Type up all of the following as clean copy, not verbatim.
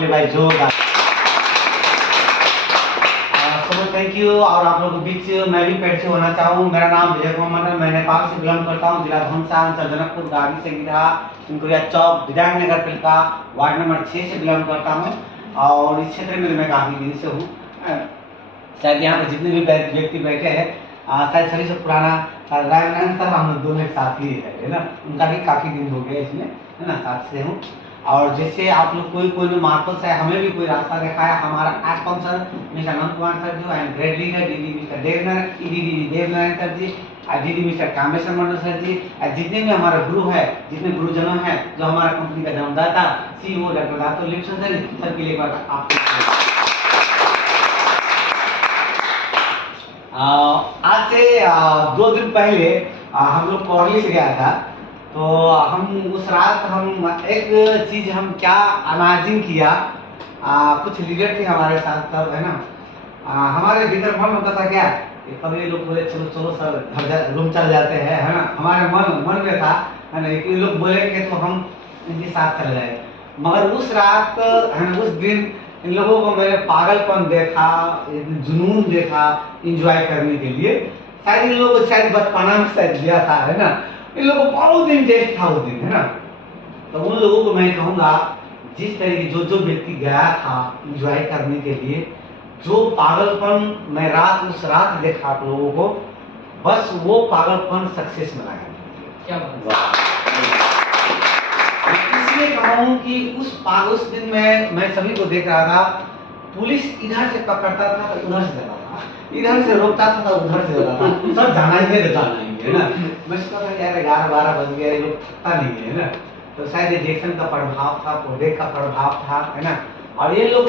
लिए भाई जोरदार। Thank you. और आप लोगों के बीच मैं भी पेड़ से होना चाहूँ। मेरा नाम विजय कुमार मंडल, मैं नेपाल से बिलोंग करता हूँ। जिला धनसा, अंचल जनकपुर, गावी से गिरा, इंकुरिया चौक, विधायक नगर पालिका, वार्ड नंबर 6 से बिलोंग करता हूँ। और इस क्षेत्र में मैं काफ़ी दिन से हूँ। शायद यहाँ पर जितने भी व्यक्ति बैठे हैं शायद सभी से पुराना रायनारायण सर हम लोग दोनों एक साथ ही है ना। उनका भी काफ़ी दिन हो गया इसमें, है ना, साथ से हूँ। और जैसे आप लोग कोई भी मार्फत से हमें भी कोई रास्ता दिखाया। हमारा आज sponsor mister Anant Kumar sir जो and grade leader DD mister Devnarayan sir ji, DD mister Kameshwar Mandal sir ji, जितने भी हमारे गुरु है, जितने गुरुजनों हैं, जो हमारा कंपनी का जन्मदाता CEO डॉक्टर दातो लिप्सन सर, सबके लिए आप आज से 2 दिन पहले हम लोग कोहली से गया था। तो हम उस रात हम एक चीज हम क्या अनाजिंग किया। कुछ लीडर थे हमारे साथ सब, है ना। हमारे भीतर मन होता था क्या कि कभी लोग बोले चलो चलो सर घर रूम चल जाते हैं, है ना। हमारे मन में था, है ना, कि लोग बोलेंगे तो हम इनके साथ चल जाए। मगर उस रात, है ना, उस दिन इन लोगों को मैंने पागलपन देखा, जुनून देखा एंजॉय करने के लिए। शायद इन लोगों को शायद बचपना में शायद दिया था, है ना। इन लोगों को बहुत इंटरेस्ट था उस दिन, है ना। तो उन लोगों को मैं कहूँगा जिस तरीके जो व्यक्ति गया था एंजॉय करने के लिए, जो पागलपन मैं उस रात देखा आप लोगों को, बस वो पागलपन सक्सेस में लाया। क्या इसलिए कहूँ कि उस दिन मैं सभी को देख रहा था। पुलिस इधर से पकड़ता था तो उधर से जाता था, इधर से रोकता था तो उधर से जाता था। सब जाना ही है तो जाना ही है ना। मैं सोचता था यार 11-12 बज गया, ये लोग थकता नहीं है ना। तो शायद एजेक्शन का प्रभाव था, कोविड का प्रभाव था, है ना। और ये लोग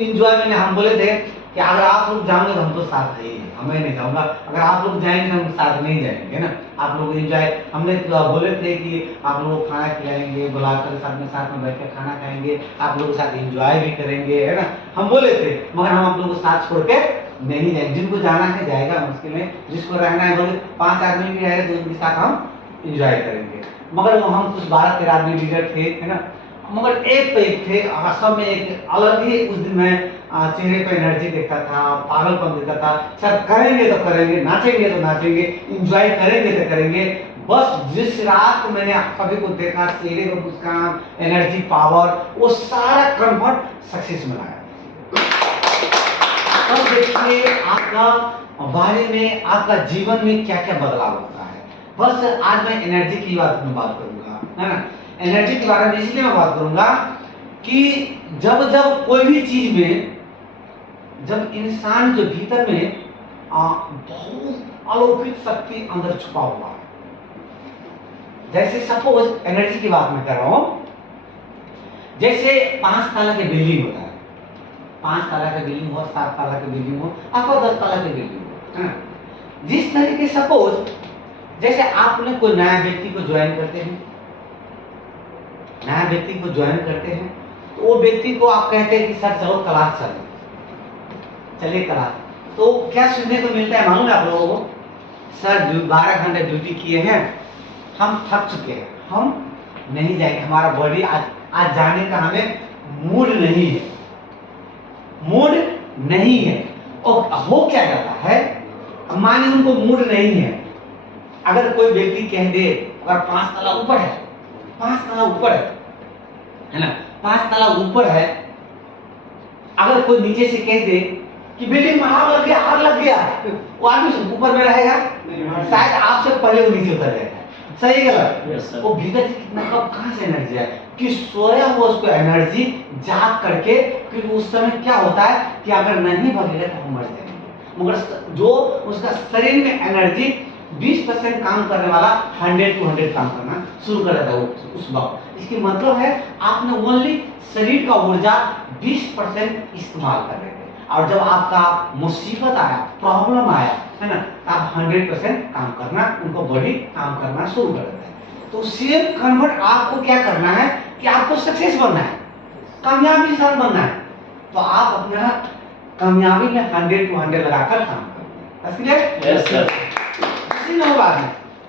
इंजॉय में हम बोले थे कि अगर आप लोग जाओगे तो हम तो साथ है ही, मैं नहीं जाऊंगा। अगर आप लोग जाएंगे तो हम साथ नहीं जाएंगे ना। आप लोग एंजॉय, हमने बोले थे कि आप लोग खाना खिलाएंगे, बुलाकर साथ में बैठ कर खाना खाएंगे, आप लोगों के साथ एंजॉय भी करेंगे, है ना। हम बोले थे, मगर हम आप लोगों को साथ छोड़ के नहीं जाएंगे। जिनको जाना है जाएगा मुश्किल में, जिसको रहना है बोले 5 आदमी भी रहेगा तो उनके साथ हम एंजॉय करेंगे। मगर हम कुछ 12-13 आदमी लीडर थे, है ना। मगर एक पे एक थे, सब में एक अलग ही उस दिन मैं चेहरे पे एनर्जी देखता था, पागलपन देखता था। सर करेंगे तो करेंगे, नाचेंगे तो नाचेंगे, एंजॉय करेंगे तो करेंगे। बस जिस रात मैंने आप सभी को देखा, चेहरे को मुस्कान, एनर्जी, पावर, वो सारा कन्वर्ट सक्सेस में लाया। तब देखिए आपका बारे में, आपका जीवन में क्या क्या बदलाव होता है। बस आज मैं एनर्जी की बात करूंगा, है ना। एनर्जी के बारे में इसलिए मैं बात करूंगा कि जब कोई भी चीज में, जब इंसान के भीतर में बहुत अलौकिक शक्ति अंदर छुपा हुआ है। जैसे सपोज एनर्जी की बात मैं कर रहा हूं, जैसे 5 ताला के बिल्डिंग होता है, 5 ताला का बिल्डिंग हो, 7 ताला का बिल्डिंग हो, अथवा 10 ताला का बिल्डिंग हो, है ना। जिस तरीके सपोज जैसे आपने कोई नया व्यक्ति को ज्वाइन करते हैं, तो वो व्यक्ति को आप कहते हैं कि सर चलो क्लास चलिए क्लास। तो क्या सुनने को मिलता है मालूम है आप लोगों को? सर 12 घंटे ड्यूटी किए हैं, हम थक चुके हैं, हम नहीं जाएंगे, हमारा बॉडी आज जाने का हमें मूड नहीं है। और हो क्या जाता है, मानिए उनको मूड नहीं है। अगर कोई व्यक्ति कह दे, अगर 5 ताला ऊपर है, 5 ताला ऊपर है ना, 5 ताला ऊपर है, अगर कोई नीचे से कह दे कि बिल्डिंग में आग लग गया, वो आदमी ऊपर में रहेगा? शायद आपसे पहले वो नीचे उतर जाएगा। सही गलत? वो भीतर से कितना कहां से एनर्जी है कि सोया हुआ उसको एनर्जी जाग करके, फिर उस समय क्या होता है कि अगर नहीं भगेगा तो हम मर जाएंगे। मगर जो उसका शरीर में एनर्जी 20% काम करने वाला 100 to 100 काम करना शुरू कर देता है उस वक्त। इसकी मतलब है आपने ओनली शरीर का ऊर्जा 20% इस्तेमाल कर रहे थे, और जब आपका मुसीबत आया, प्रॉब्लम आया, है ना, आप 100% काम करना, उनको बॉडी काम करना शुरू कर देता है। तो सेम कन्वर्ट आपको क्या करना है कि आपको सक्सेस बनना है, कामयाबी इंसान बनना है। तो आप अपना कामयाबी में 100 to 100 लगाकर काम करें। बात है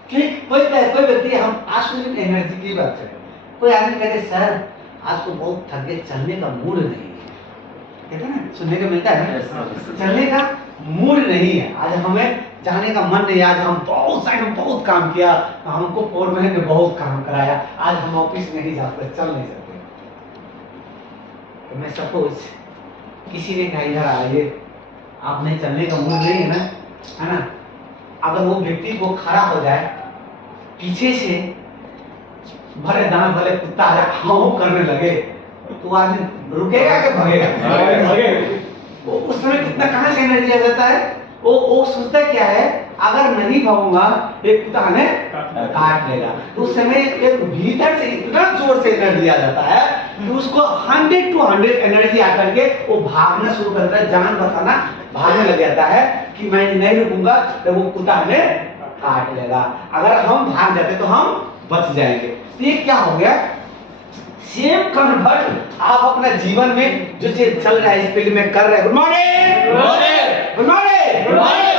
कि कोई व्यक्ति, हम आज एनर्जी की बात करें, कोई आदमी कहते सर आज तो बहुत थक गए, चलने का मूड नहीं है। कहते हैं ना, सुनने को मिलता है ना, चलने का मूड नहीं है, आज हमें जाने का मन नहीं। आज हम बहुत काम किया, हमको फोरमैन ने बहुत काम कराया, आज हम ऑफिस नहीं जा सकते, चल नहीं सकते। तो मैं सपोज किसी ने कहा इधर आइए, आपने चलने का मूड नहीं है ना, है ना, अगर वो व्यक्ति को खड़ा हो जाए पीछे से, भले दांत भले कुत्ता आ जाए हाँ करने लगे, तो आदमी रुकेगा कि भगेगा? वो उस समय कितना कहाँ से एनर्जी आ जाता है, वो सोचता क्या है, अगर नहीं भागूंगा एक कुत्ता ने काट लेगा। तो उस समय एक भीतर से इतना जोर से एनर्जी आ जाता है कि उसको 100 to 100 एनर्जी आकर के वो भागना शुरू करता है, जान बचाना भागने लग जाता है कि मैं नहीं रुकूंगा तो वो कुत्ता ने काट लेगा। अगर हम भाग जाते तो हम बच जाएंगे। तो ये क्या हो गया, सेम कन्वर्ट आप अपना जीवन में जो चीज चल रहा है इस फील्ड में कर रहे हैं। Good morning, good morning, good morning.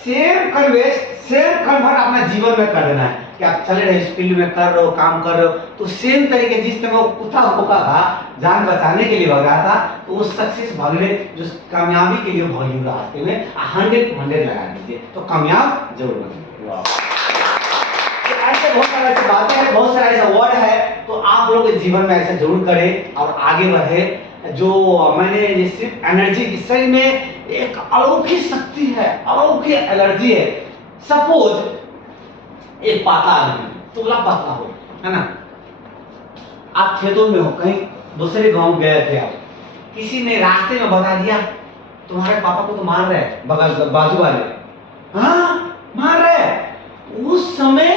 Same convert अपना जीवन में कर देना है कि आप चल रहे हैं इस फील्ड में कर रहे हो, काम कर रहे हो, तो सेम तरीके जिस तरह वो कुत्ता भौंका था, जान बचाने के लिए भगा था, तो वो सक्सेस भागने जो कामयाबी के लिए भागी रास्ते में 100 to 100 लगा दीजिए, तो कामयाब जरूर बनेंगे। ऐसे बहुत सारे ऐसे बातें हैं, बहुत सारा ऐसा वर्ड है, तो आप लोग जीवन में ऐसे जरूर करें और आगे बढ़े। जो मैंने ये सिर्फ एनर्जी, इस शरीर में एक अलौकिक शक्ति है, अलौकिक एनर्जी है। सपोज एक पाता आदमी, दुबला पतला हो, है ना, आप खेतों में हो, कहीं दूसरे गांव गए थे आप, किसी ने रास्ते में बता दिया तुम्हारे पापा को तो मार रहे हैं बगल बाजू वाले, हाँ मार रहे। उस समय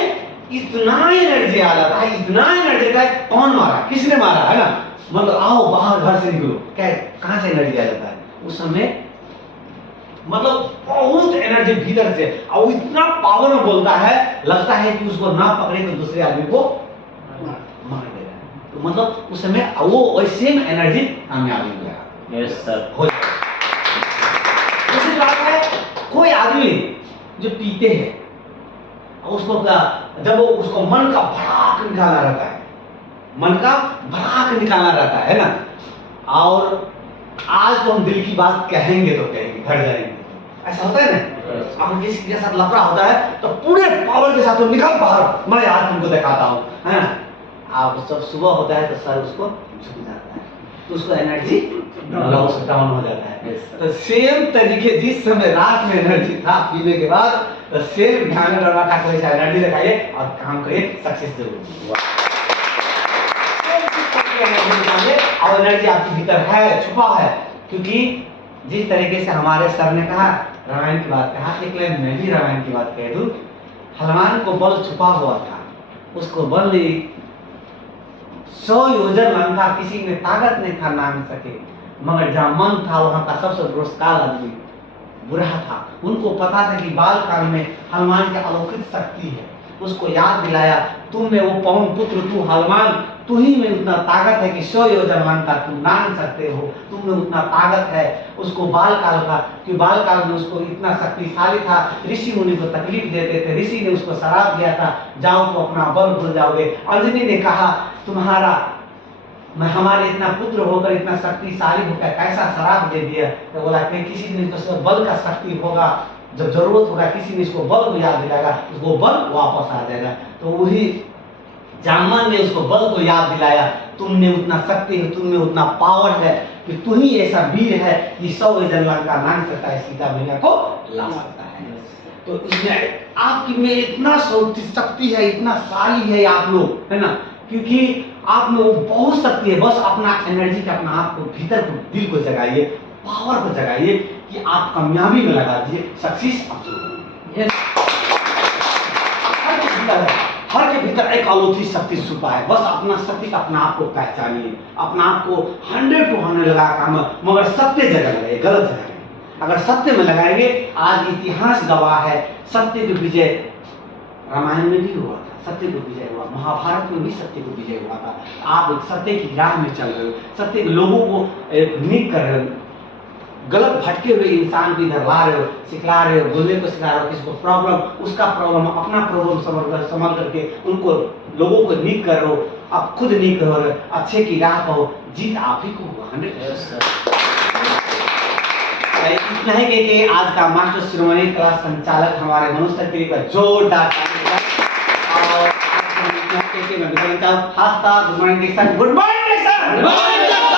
इतना एनर्जी आ जाता है, इतना एनर्जी आता है, कौन मारा, किसने मारा, है ना, मतलब आओ बाहर घर से निकलो, क्या कहां से एनर्जी आ जाता है उस समय, मतलब बहुत एनर्जी भीतर से, और इतना पावर में बोलता है, लगता है कि उसको ना पकड़े तो दूसरे आदमी को मार देगा। तो मतलब उस समय वो सेम एनर्जी कामयाबी मिलेगा। यस सर, हो जाएगा। दूसरी बात है, कोई आदमी जो पीते हैं उसको जब वो उसको मन का भड़ाक निकालना रहता है, मन का भड़ाक निकालना रहता है ना, और आज तो हम दिल की बात कहेंगे तो कहेंगे, घर जाएंगे, ऐसा होता है ना। अब किसी के साथ लफड़ा होता है तो पूरे पावर के साथ वो निकल बाहर, मैं आज तुमको दिखाता हूँ, है ना। अब जब सुबह होता है तो सर उसको झुक जाता है, तो उसको एनर्जी डाउन हो जाता है। तो सेम तरीके जिस समय रात में एनर्जी था पीने के बाद, तो सेम ध्यान डालना का कोई एनर्जी दिखाइए और काम करिए, सक्सेस जरूर। और एनर्जी आपके भीतर है, छुपा है, क्योंकि जिस तरीके से हमारे सर ने कहा, रामायण की बात कहा, एक लाइन मैं भी रामायण की बात कह दूं। हनुमान को बल छुपा हुआ था, उसको बल 100 योजन लंका किसी में ताकत नहीं था नाम सके, मगर जहां मन था वहां का सबसे दुष्काल आदमी बुरा था। उनको पता था कि बाल काल में हनुमान की अलौकिक शक्ति है, उसको याद दिलाया, तुम में वो पवन पुत्र तू हनुमान, तू ही में उतना ताकत है कि 100 योजन लंका तुम नाम सकते हो, तुम में उतना ताकत है। उसको बाल काल का, कि बाल काल में उसको इतना शक्तिशाली था, ऋषि मुनि को तकलीफ देते थे, ऋषि ने उसको शराब दिया था, जाओ तो अपना बल भूल जाओगे। अंजनी ने कहा तुम्हारा मैं हमारे इतना पुत्र होकर इतना शक्तिशाली होकर कैसा शराब दे दिया, तो बोला कि किसी दिन तो बल का शक्ति होगा, जब जरूरत होगा किसी ने इसको बल को याद दिलाएगा, उसको बल वापस आ जाएगा। तो वही जामन ने उसको बल को याद दिलाया, तुमने उतना शक्ति है, तुमने उतना पावर है कि तू ही ऐसा वीर है कि 100 योजन लंका नाम सकता है, सीता मैया को ला सकता है। तो इसमें आपकी में इतना शक्ति है, इतना शाली है आप लोग, है ना, क्योंकि आप में वो बहुत शक्ति है। बस अपना एनर्जी का, अपना आप को भीतर को, दिल को जगाइए, पावर को जगाइए कि आप कामयाबी में लगा दीजिए, सक्सेस आप जरूर। हर के भीतर एक अलौकिक शक्ति छुपा है, बस अपना शक्ति का, अपना आप को पहचानिए, अपना आप को 100 to 100 लगा काम, मगर सत्य जगह लगाइए, गलत जगह नहीं। अगर सत्य में लगाएंगे, आज इतिहास गवाह है, सत्य की विजय रामायण में भी हुआ था, सत्य को विजय हुआ, महाभारत में भी सत्य को विजय हुआ था। आप सत्य की राह में चल रहे हो, सत्य के लोगों को नीक कर रहे हो, गलत भटके हुए इंसान को इधर ला रहे हो, सिखला रहे हो, बोलने को सिखा रहे हो, किसी को प्रॉब्लम, उसका प्रॉब्लम, अपना प्रॉब्लम संभाल करके उनको, लोगों को नीक करो, आप खुद नीक हो, अच्छे की राह पाओ, जीत आप ही को 100%। इतना ही कह के आज का मास्टर शिरोमणि क्लास संचालक हमारे मनोज सर के लिए जोरदार और मैं गुड मॉर्निंग सर।